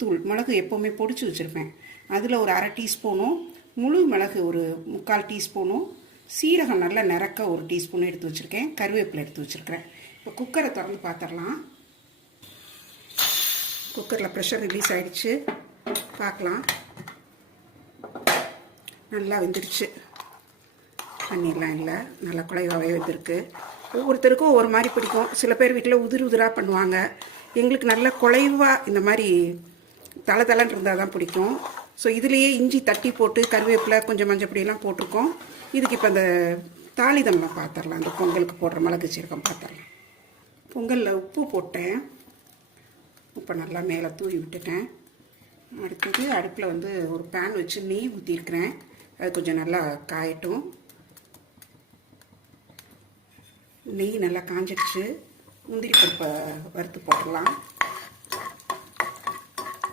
தூள் மிளகு எப்போவுமே பொடிச்சு வச்சுருப்பேன். அதில் ஒரு அரை டீஸ்பூனும் முழு மிளகு ஒரு முக்கால் டீஸ்பூனும் சீரகம் நல்லா நிறக்க ஒரு டீஸ்பூன் எடுத்து வச்சுருக்கேன். கருவேப்பிலை எடுத்து வச்சுருக்கிறேன். இப்போ குக்கரை திறந்து பார்த்துடலாம் குக்கரில் ப்ரெஷர் ரிலீஸ் ஆகிடுச்சு பார்க்கலாம் நல்லா வெந்துடுச்சு பண்ணிடலாம் இல்லை. நல்லா குழைவாகவே வெந்திருக்கு. ஒவ்வொருத்தருக்கும் ஒவ்வொரு மாதிரி பிடிக்கும். சில பேர் வீட்டில் உதிர் உதிராக பண்ணுவாங்க. எங்களுக்கு நல்ல குழைவாக இந்த மாதிரி தலை தலைன்னு இருந்தால் தான் பிடிக்கும். ஸோ இதுலேயே இஞ்சி தட்டி போட்டு கருவேப்பிலை கொஞ்சம் மஞ்சள் பொடியெல்லாம் போட்டிருக்கோம். இதுக்கு இப்போ அந்த தாளிதம்லாம் பார்த்துடலாம் அந்த பொங்கலுக்கு போடுற மிளகு சீரகம் பார்த்துடலாம் பொங்கலில் உப்பு போட்டேன். உப்பை நல்லா மேலே தூவி விட்டுட்டேன். அடுத்தது அடுப்பில் வந்து ஒரு பேன் வச்சு நெய் ஊற்றிருக்கிறேன் அது கொஞ்சம் நல்லா காயட்டும். நெய் நல்லா காஞ்சிடுச்சு. முந்திரி பருப்பை வறுத்து போடலாம்